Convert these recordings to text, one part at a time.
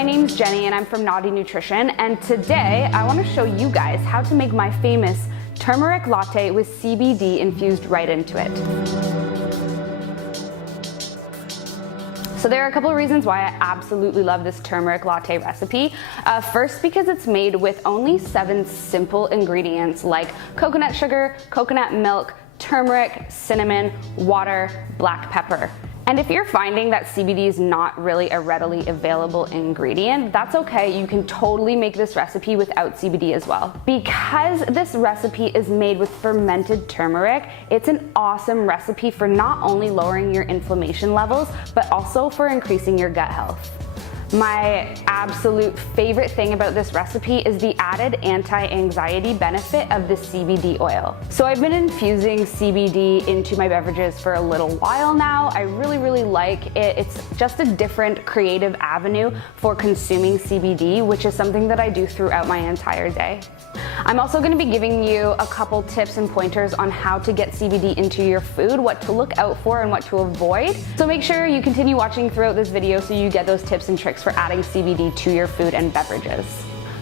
my name's Jenny and I'm from Naughty Nutrition, and today I want to show you guys how to make my famous turmeric latte with CBD infused right into it. So there are a couple of reasons why I absolutely love this turmeric latte recipe. First, because it's made with only 7 simple ingredients like coconut sugar, coconut milk, turmeric, cinnamon, water, black pepper. And if you're finding that CBD is not really a readily available ingredient, that's okay. You can totally make this recipe without CBD as well. Because this recipe is made with fermented turmeric, it's an awesome recipe for not only lowering your inflammation levels, but also for increasing your gut health. My absolute favorite thing about this recipe is the added anti-anxiety benefit of the CBD oil. So I've been infusing CBD into my beverages for a little while now. I really like it. It's just a different creative avenue for consuming CBD, which is something that I do throughout my entire day. I'm also going to be giving you a couple tips and pointers on how to get CBD into your food, what to look out for and what to avoid. So make sure you continue watching throughout this video so you get those tips and tricks for adding CBD to your food and beverages.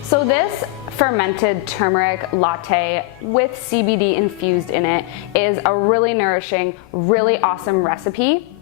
So this fermented turmeric latte with CBD infused in it is a really nourishing, really awesome recipe.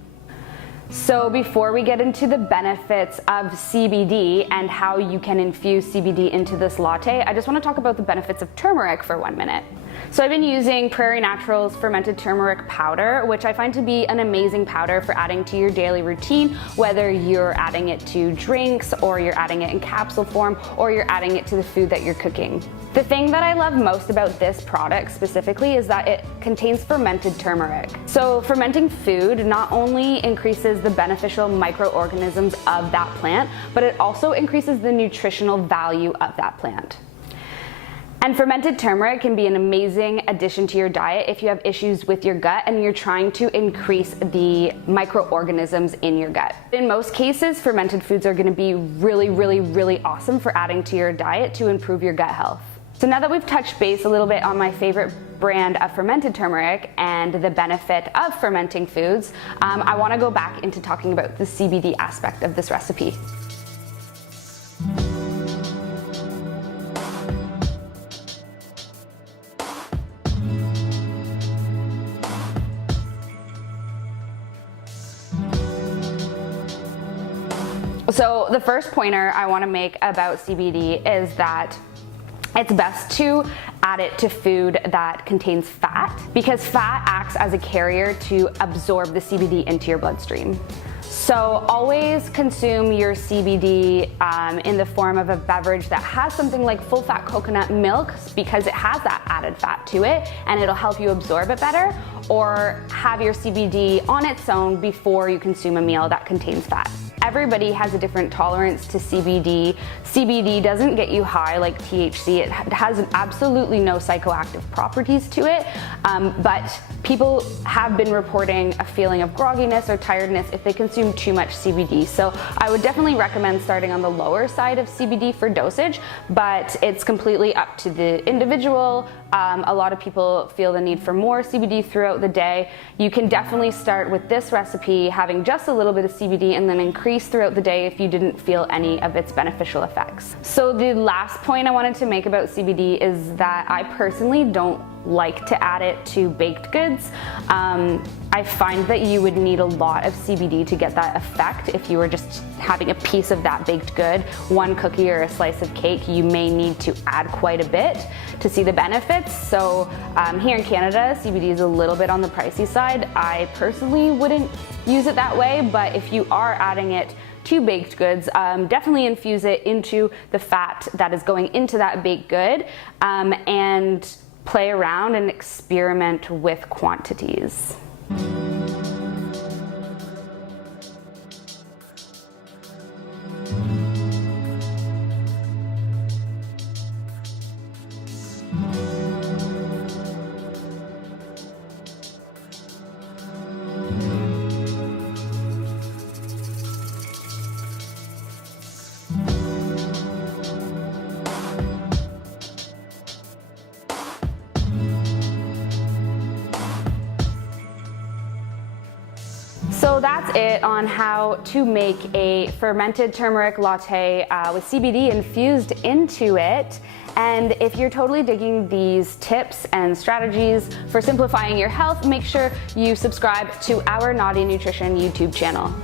So before we get into the benefits of CBD and how you can infuse CBD into this latte, I just want to talk about the benefits of turmeric for 1 minute. So I've been using Prairie Naturals fermented turmeric powder, which I find to be an amazing powder for adding to your daily routine, whether you're adding it to drinks or you're adding it in capsule form or you're adding it to the food that you're cooking. The thing that I love most about this product specifically is that it contains fermented turmeric. So fermenting food not only increases the beneficial microorganisms of that plant, but it also increases the nutritional value of that plant. And fermented turmeric can be an amazing addition to your diet if you have issues with your gut and you're trying to increase the microorganisms in your gut. In most cases, fermented foods are going to be really awesome for adding to your diet to improve your gut health. So now that we've touched base a little bit on my favorite brand of fermented turmeric and the benefit of fermenting foods, I want to go back into talking about the CBD aspect of this recipe. So the first pointer I want to make about CBD is that it's best to add it to food that contains fat, because fat acts as a carrier to absorb the CBD into your bloodstream. So always consume your CBD in the form of a beverage that has something like full fat coconut milk, because it has that added fat to it and it'll help you absorb it better, or have your CBD on its own before you consume a meal that contains fat. Everybody has a different tolerance to CBD. CBD doesn't get you high like THC. It has absolutely no psychoactive properties to it, but people have been reporting a feeling of grogginess or tiredness if they consume too much CBD. So I would definitely recommend starting on the lower side of CBD for dosage, but it's completely up to the individual. A lot of people feel the need for more CBD throughout the day. You can definitely start with this recipe having just a little bit of CBD and then increase throughout the day if you didn't feel any of its beneficial effects. So the last point I wanted to make about CBD is that I personally don't like to add it to baked goods. I find that you would need a lot of CBD to get that effect. If you were just having a piece of that baked good, one cookie or a slice of cake, you may need to add quite a bit to see the benefits. So here in Canada, CBD is a little bit on the pricey side. I personally wouldn't use it that way, but if you are adding it to baked goods, definitely infuse it into the fat that is going into that baked good, and play around and experiment with quantities. it on how to make a fermented turmeric latte with CBD infused into it. And if you're totally digging these tips and strategies for simplifying your health, make sure you subscribe to our Naughty Nutrition YouTube channel.